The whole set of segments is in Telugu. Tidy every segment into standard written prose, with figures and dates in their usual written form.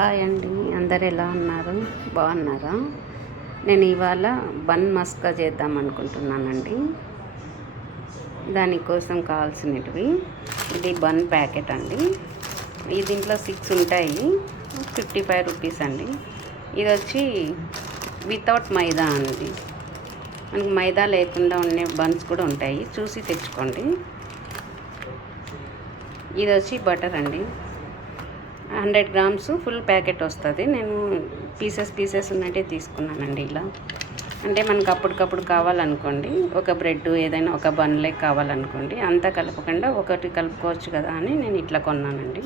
హాయ్ అండి, అందరు ఎలా ఉన్నారు? బాగున్నారా? నేను ఇవాళ బన్ మస్కా చేద్దాం అనుకుంటున్నానండి. దానికోసం కావాల్సినవి ఇది బన్ ప్యాకెట్ అండి. ఈ దీంట్లో 6 ఉంటాయి, 55 రూపీస్ అండి. ఇది వచ్చి వితౌట్ మైదా అండి. మనకు మైదా లేకుండా ఉండే బన్స్ కూడా ఉంటాయి, చూసి తెచ్చుకోండి. ఇది వచ్చి బటర్ అండి, 100 గ్రామ్స్ ఫుల్ ప్యాకెట్ వస్తుంది. నేను పీసెస్ ఉన్నట్టే తీసుకున్నానండి. ఇలా అంటే మనకు అప్పటికప్పుడు కావాలనుకోండి, ఒక బ్రెడ్ ఏదైనా ఒక బన్లే కావాలనుకోండి, అంతా కలపకుండా ఒకటి కలుపుకోవచ్చు కదా అని నేను ఇట్లా కొన్నానండి.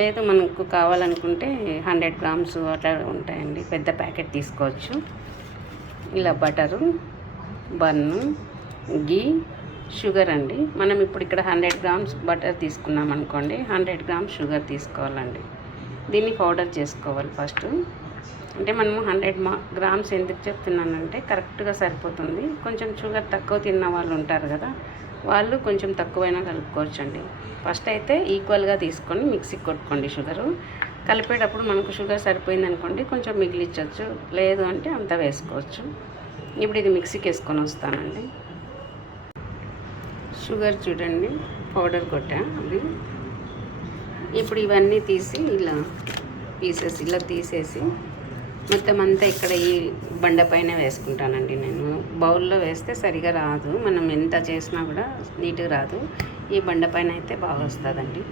లేదు మనకు కావాలనుకుంటే 100 గ్రామ్స్ అట్లా ఉంటాయండి, పెద్ద ప్యాకెట్ తీసుకోవచ్చు. ఇలా బటరు, బన్ను, గీ, షుగర్ అండి. మనం ఇప్పుడు ఇక్కడ 100 గ్రామ్స్ బటర్ తీసుకున్నాం అనుకోండి, 100 గ్రామ్స్ షుగర్ తీసుకోవాలండి. దీన్ని పౌడర్ చేసుకోవాలి ఫస్ట్. అంటే మనము 100 గ్రామ్స్ ఎందుకు చెప్తున్నానంటే కరెక్ట్గా సరిపోతుంది. కొంచెం షుగర్ తక్కువ తిన్న వాళ్ళు ఉంటారు కదా, వాళ్ళు కొంచెం తక్కువైనా కలుపుకోవచ్చు అండి. ఫస్ట్ అయితే ఈక్వల్గా తీసుకొని మిక్సీకి కొట్టుకోండి. షుగరు కలిపేటప్పుడు మనకు షుగర్ సరిపోయింది అనుకోండి, కొంచెం మిగిలించవచ్చు, లేదు అంటే అంత వేసుకోవచ్చు. ఇప్పుడు ఇది మిక్సీకి వేసుకొని వస్తానండి. షుగర్ చూడండి, పౌడర్ కొట్టా అది. ఇప్పుడు ఇవన్నీ తీసి ఇలా పీసెస్ ఇలా తీసేసి మొత్తం అంతా ఇక్కడ ఈ బండ పైన వేసుకుంటానండి. నేను బౌల్లో వేస్తే సరిగా రాదు, మనం ఎంత చేసినా కూడా నీట్గా రాదు. ఈ బండ పైన అయితే బాగా వస్తుందండి.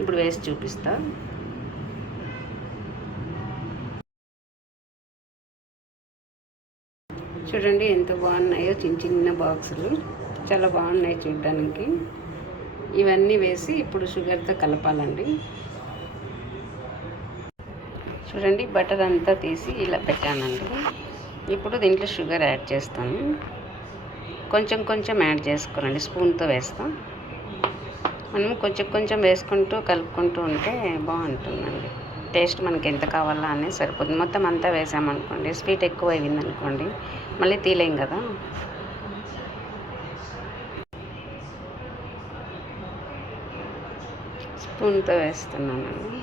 ఇప్పుడు వేసి చూపిస్తా. చూడండి ఎంత బాగున్నాయో, చిన్న చిన్న బాక్సులు చాలా బాగున్నాయి చూడడానికి. ఇవన్నీ వేసి ఇప్పుడు షుగర్తో కలపాలండి. చూడండి బటర్ అంతా తీసి ఇలా పెట్టానండి. ఇప్పుడు దీంట్లో షుగర్ యాడ్ చేస్తాను. కొంచెం కొంచెం యాడ్ చేసుకోనండి, స్పూన్తో వేస్తాం. మనం కొంచెం కొంచెం వేసుకుంటూ కలుపుకుంటూ ఉంటే బాగుంటుందండి. టేస్ట్ మనకి ఎంత కావాలా అనేది సరిపోతుంది. మొత్తం అంతా వేసామనుకోండి, స్వీట్ ఎక్కువ అయింది అనుకోండి, మళ్ళీ తీలేం కదా. స్పూన్తో వేస్తున్నానండి.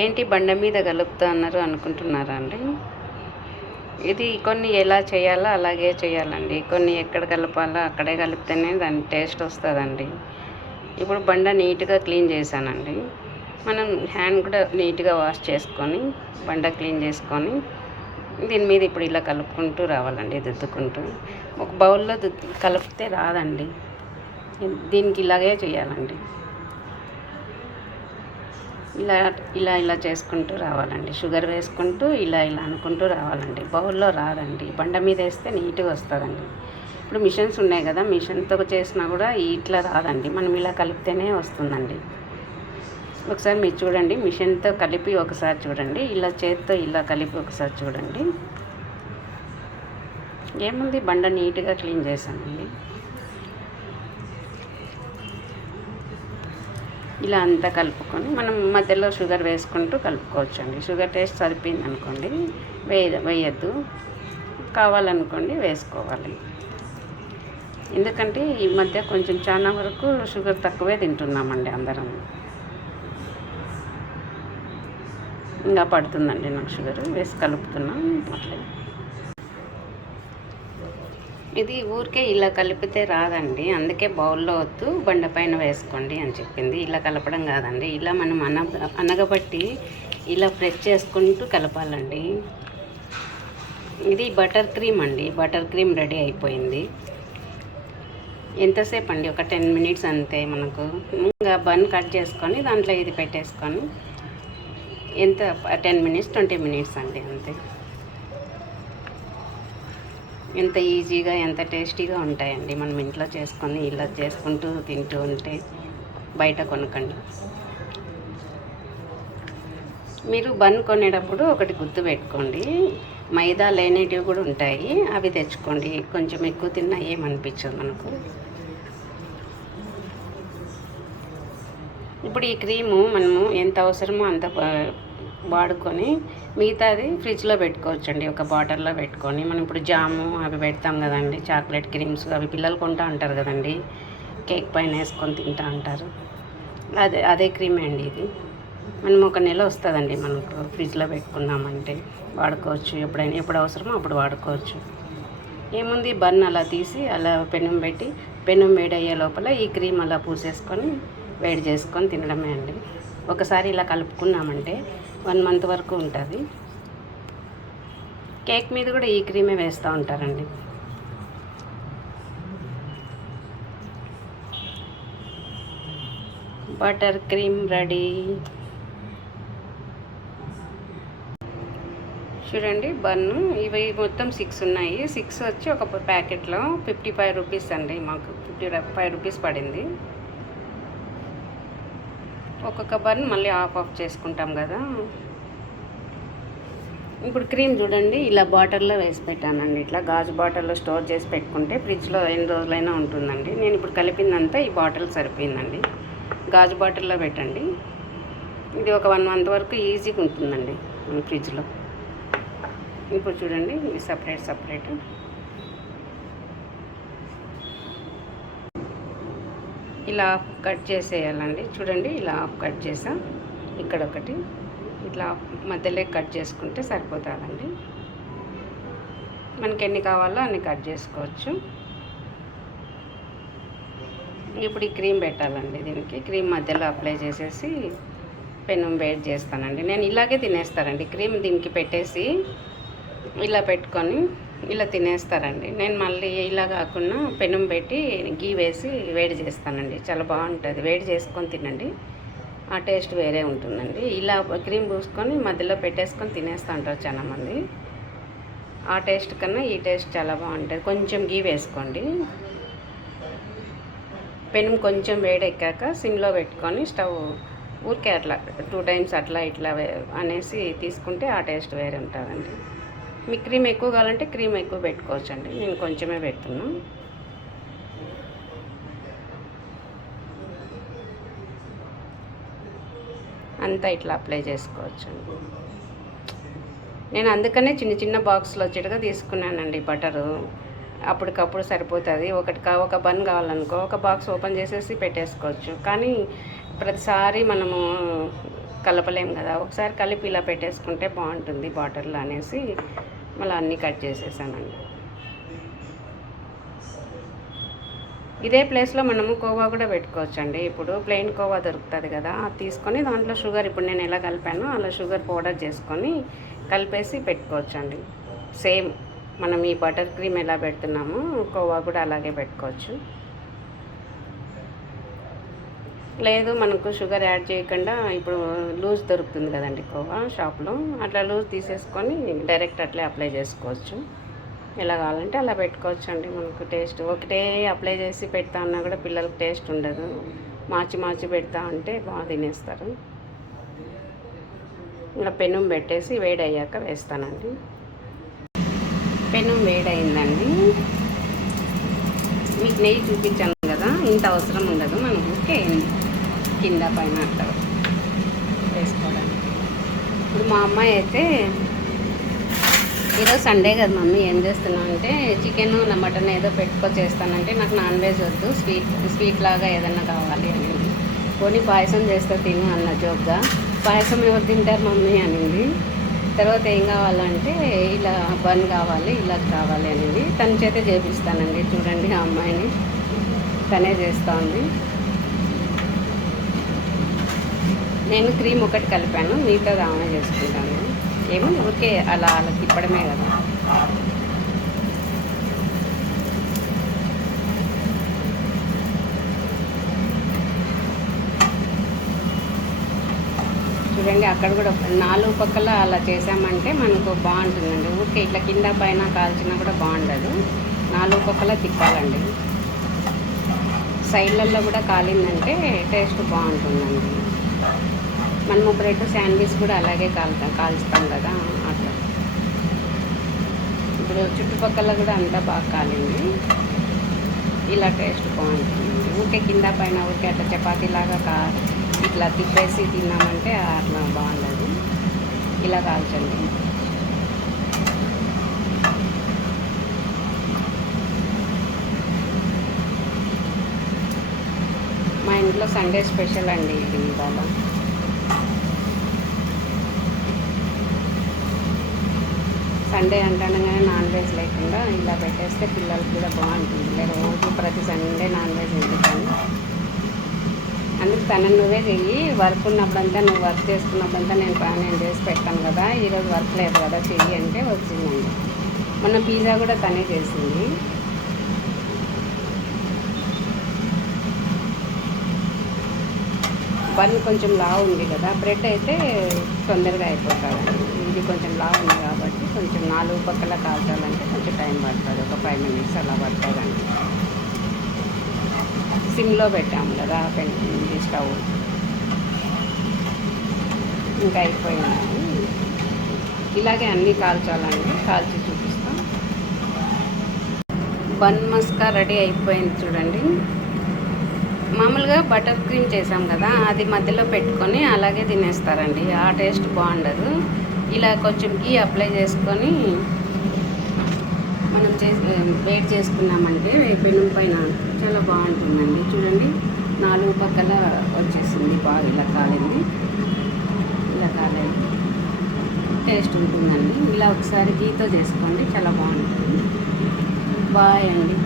ఏంటి బండ మీద కలుపుతా అన్నారు అనుకుంటున్నారా అండి? ఇది కొన్ని ఎలా చేయాలో అలాగే చేయాలండి, కొన్ని ఎక్కడ కలపాలో అక్కడే కలిపితేనే దాని టేస్ట్ వస్తుందండి. ఇప్పుడు బండ నీట్గా క్లీన్ చేశానండి. మనం హ్యాండ్ కూడా నీట్గా వాష్ చేసుకొని బండ క్లీన్ చేసుకొని దీని మీద ఇప్పుడు ఇలా కలుపుకుంటూ రావాలండి, దుద్దుకుంటూ. ఒక బౌల్లో కలిపితే రాదండి, దీనికి ఇలాగే చేయాలండి. ఇలా ఇలా ఇలా చేసుకుంటూ రావాలండి, షుగర్ వేసుకుంటూ ఇలా ఇలా అనుకుంటూ రావాలండి. బౌల్లో రాదండి, బండ మీద వేస్తే నీట్గా వస్తుందండి. ఇప్పుడు మిషన్స్ ఉన్నాయి కదా, మిషన్తో చేసినా కూడా ఇట్లా రాదండి, మనం ఇలా కలిపితేనే వస్తుందండి. ఒకసారి మీరు చూడండి, మిషన్తో కలిపి ఒకసారి చూడండి, ఇలా చేత్తో ఇలా కలిపి ఒకసారి చూడండి. ఏముంది, బండ నీట్గా క్లీన్ చేశానండి. ఇలా అంతా కలుపుకొని మనం మధ్యలో షుగర్ వేసుకుంటూ కలుపుకోవచ్చు అండి. షుగర్ టేస్ట్ సరిపోయింది అనుకోండి వేయద్దు, కావాలనుకోండి వేసుకోవాలి. ఎందుకంటే ఈ మధ్య కొంచెం చాలా వరకు షుగర్ తక్కువే తింటున్నామండి అందరం. ఇంకా పడుతుందండి నాకు షుగర్, వేసి కలుపుతున్నాం అట్లే. ఇది ఊరికే ఇలా కలిపితే రాదండి, అందుకే బౌల్లో వద్దు బండ పైన వేసుకోండి అని చెప్పింది. ఇలా కలపడం కాదండి, ఇలా మనం అనగబట్టి ఇలా ప్రెస్ చేసుకుంటూ కలపాలండి. ఇది బటర్ క్రీమ్ అండి, బటర్ క్రీమ్ రెడీ అయిపోయింది. ఎంతసేపు అండి, ఒక 10 మినిట్స్ అంతే. మనకు ఇంకా బన్ కట్ చేసుకొని దాంట్లో ఇది పెట్టేసుకొని ఎంత 10 మినిట్స్ 20 మినిట్స్ అండి, అంతే. ఎంత ఈజీగా ఎంత టేస్టీగా ఉంటాయండి మనం ఇంట్లో చేసుకొని ఇలా చేసుకుంటూ తింటూ ఉంటే. బయట కొనకండి. మీరు బన్ కొనేటప్పుడు ఒకటి గుర్తు పెట్టుకోండి, మైదా లేనేటివి కూడా ఉంటాయి, అవి తెచ్చుకోండి. కొంచెం ఎక్కువ తిన్నా ఏమనిపించదు మనకు. ఇప్పుడు ఈ క్రీము మనము ఎంత అవసరమో అంత వాడుకొని మిగతాది ఫ్రిడ్జ్లో పెట్టుకోవచ్చండి, ఒక బాటిల్లో పెట్టుకొని. మనం ఇప్పుడు జాము అవి పెడతాం కదండి, చాక్లెట్ క్రీమ్స్ అవి పిల్లలు కొంటూ ఉంటారు కదండి, కేక్ పైన వేసుకొని తింటూ ఉంటారు. అదే క్రీమే అండి ఇది. మనం ఒక నెల వస్తుందండి మనకు ఫ్రిడ్జ్లో పెట్టుకున్నామంటే వాడుకోవచ్చు. ఎప్పుడు అవసరమో అప్పుడు వాడుకోవచ్చు. ఏముంది, బన్ అలా తీసి అలా పెనం పెట్టి పెనం వేడయ్యే లోపల ఈ క్రీమ్ అలా పూసేసుకొని వేడి చేసుకొని తినడమే అండి. ఒకసారి ఇలా కలుపుకున్నామంటే 1 మంత్ వరకు ఉంటుంది. కేక్ మీద కూడా ఈ క్రీమే వేస్తూ ఉంటారండి. Butter cream ready. చూడండి బన్ను ఇవి మొత్తం 6 ఉన్నాయి. 6 వచ్చి ఒక ప్యాకెట్లో 55 రూపీస్ అండి. మాకు 55 రూపీస్ పడింది. ఒక్కొక్క బన్ మళ్ళీ ఆఫ్ చేసుకుంటాం కదా. ఇప్పుడు క్రీమ్ చూడండి ఇలా బాటిల్లో వేసి పెట్టానండి. ఇట్లా గాజు బాటిల్లో స్టోర్ చేసి పెట్టుకుంటే ఫ్రిడ్జ్లో ఎన్ని రోజులైనా ఉంటుందండి. నేను ఇప్పుడు కలిపిందంతా ఈ బాటిల్ సరిపోయిందండి. గాజు బాటిల్లో పెట్టండి. ఇది ఒక 1 మంత్ వరకు ఈజీగా ఉంటుందండి మన ఫ్రిడ్జ్లో. ఇప్పుడు చూడండి ఇది సపరేట్ ఇలా కట్ చేసేయాలండి. చూడండి ఇలా కట్ చేసా, ఇక్కడ ఒకటి ఇట్లా మధ్యలో కట్ చేసుకుంటే సరిపోతుందండి. మనకి ఎన్ని కావాలో అన్ని కట్ చేసుకోవచ్చు. ఇప్పుడు ఈ క్రీమ్ పెట్టాలండి. దీనికి క్రీమ్ మధ్యలో అప్లై చేసేసి పెనం వేడి చేస్తానండి. నేను ఇలాగే తినేస్తానండి. క్రీమ్ దీనికి పెట్టేసి ఇలా పెట్టుకొని ఇలా తినేస్తారండి. నేను మళ్ళీ ఇలా కాకుండా పెనం పెట్టి గీ వేసి వేడి చేస్తానండి. చాలా బాగుంటుంది. వేడి చేసుకొని తినండి, ఆ టేస్ట్ వేరే ఉంటుందండి. ఇలా క్రీమ్ పూసుకొని మధ్యలో పెట్టేసుకొని తినేస్తూ ఉంటారు చాలామంది. ఆ టేస్ట్ కన్నా ఈ టేస్ట్ చాలా బాగుంటుంది. కొంచెం గీ వేసుకోండి. పెనం కొంచెం వేడెక్కాక సిమ్లో పెట్టుకొని స్టవ్ ఊరికే అట్లా 2 టైమ్స్ అట్లా ఇట్లా అనేసి తీసుకుంటే ఆ టేస్ట్ వేరే ఉంటుందండి. మీకు క్రీమ్ ఎక్కువ కావాలంటే క్రీమ్ ఎక్కువ పెట్టుకోవచ్చండి. నేను కొంచెమే పెడుతున్నా. అంతా ఇట్లా అప్లై చేసుకోవచ్చండి. నేను అందుకనే చిన్న బాక్స్లో వచ్చేట్టుగా తీసుకున్నానండి బటరు. అప్పటికప్పుడు సరిపోతుంది. ఒక బన్ కావాలనుకో ఒక బాక్స్ ఓపెన్ చేసేసి పెట్టేసుకోవచ్చు. కానీ ప్రతిసారి మనము కలపలేం కదా. ఒకసారి కలిపి ఇలా పెట్టేసుకుంటే బాగుంటుంది బాటిల్లో అనేసి మళ్ళీ అన్నీ కట్ చేసేసానండి. ఇదే ప్లేస్లో మనము కోవా కూడా పెట్టుకోవచ్చండి. ఇప్పుడు ప్లెయిన్ కోవా దొరుకుతుంది కదా, అది తీసుకొని దాంట్లో షుగర్ ఇప్పుడు నేను ఎలా కలిపానో అలా షుగర్ పౌడర్ చేసుకొని కలిపేసి పెట్టుకోవచ్చండి. సేమ్ మనం ఈ బటర్ క్రీమ్ ఎలా పెడుతున్నామో కోవా కూడా అలాగే పెట్టుకోవచ్చు. లేదు మనకు షుగర్ యాడ్ చేయకుండా ఇప్పుడు లూజ్ దొరుకుతుంది కదండి కోవా షాప్లో, అట్లా లూజ్ తీసేసుకొని డైరెక్ట్ అట్లే అప్లై చేసుకోవచ్చు. ఎలా కావాలంటే అలా పెట్టుకోవచ్చు అండి. మనకు టేస్ట్ ఒకటే అప్లై చేసి పెడతా ఉన్నా కూడా పిల్లలకి టేస్ట్ ఉండదు. మార్చి పెడతా అంటే బాగా తినేస్తారు. ఇలా పెనం పెట్టేసి వేడి అయ్యాక వేస్తానండి. పెనం వేడయిందండి. మీకు నెయ్యి చూపించాను కదా, ఇంత అవసరం ఉండదు మనకు. కింద పైన అట్లా వేసుకోవడానికి. ఇప్పుడు మా అమ్మాయి అయితే ఈరోజు సండే కదా మమ్మీ ఏం చేస్తున్నావు అంటే చికెన్ మటన్ ఏదో చేస్తానంటే నాకు నాన్ వెజ్ వద్దు, స్వీట్ లాగా ఏదన్నా కావాలి అనేది. పోనీ పాయసం చేస్తా తిను అన్న జోక్గా. పాయసం ఎవరు తింటారు మమ్మీ అనింది. తర్వాత ఏం కావాలంటే ఇలా బన్ కావాలి, ఇలా కావాలి అనేది. తన చేతే చేపిస్తానండి. చూడండి ఆ అమ్మాయిని, తనే చేస్తూ ఉంది. నేను క్రీమ్ ఒకటి కలిపాను, మిగతా ఆమె చేసుకుంటాను. ఏమో ఊరికే అలా తిప్పడమే కదా. చూడండి అక్కడ కూడా 4 పక్కల అలా చేసామంటే మనకు బాగుంటుందండి. ఊరికే ఇట్లా కింద పైన కాల్చినా కూడా బాగుండదు. 4 పక్కల తిప్పాలండి. సైడ్లలో కూడా కాలిందంటే టేస్ట్ బాగుంటుందండి. మనము బ్రెడ్ శాండ్విచ్ కూడా అలాగే కాల్చుతాం కదా అట్లా. ఇప్పుడు చుట్టుపక్కల కూడా అంతా బాగా కాలింది. ఇలా టేస్ట్ బాగుంటుంది. ఊరికే కింద పైన ఊరికే అట్లా చపాతీలాగా ఇట్లా తిప్పేసి తిన్నామంటే అట్లా బాగుండదు. ఇలా కాల్చండి. మా ఇంట్లో సండే స్పెషల్ అండి ఇది ఇవాళ. సండే అంటుండగానే నాన్ వెజ్ లేకుండా ఇలా పెట్టేస్తే పిల్లలకి కూడా బాగుంటుంది. రోజు ప్రతి సండే నాన్ వెజ్ ఎందుకని అందుకు తనని నువ్వే చెయ్యి, వర్క్ ఉన్నప్పుడంతా నువ్వు వర్క్ చేసుకున్నప్పుడంతా నేను చేసి పెట్టాను కదా, ఈరోజు వర్క్ లేదు కదా చెయ్యి అంటే వచ్చిందండి. మొన్న పిజ్జా కూడా తనే చేసింది. బన్ కొంచెం లావు ఉంది కదా, బ్రెడ్ అయితే తొందరగా అయిపోతుందండి. ఇది కొంచెం లావు ఉంది కాబట్టి కొంచెం 4 పక్కల కాల్చాలంటే కొంచెం టైం పడుతుంది, ఒక 5 minutes అలా పడుతుందండి. సిమ్లో పెట్టాము కదా పెట్టి స్టవ్, ఇంకా అయిపోయినాయి. ఇలాగే అన్నీ కాల్చాలండి, కాల్చి చూపిస్తాం. బన్ మస్కా రెడీ అయిపోయింది చూడండి. మామూలుగా బటర్ క్రీమ్ చేసాం కదా, అది మధ్యలో పెట్టుకొని అలాగే తినేస్తారండి, ఆ టేస్ట్ బాగుండదు. ఇలా కొంచెం గీ అప్లై చేసుకొని మనం వేడి చేసుకున్నామంటే పెనం పైన చాలా బాగుంటుందండి. చూడండి 4 పక్కల వచ్చేసింది, బాగా ఇలా కాలింది, ఇలా కాలేదు, టేస్ట్ ఉంటుందండి. ఇలా ఒకసారి గీతో చేసుకోండి, చాలా బాగుంటుంది. బాయ్ అండి.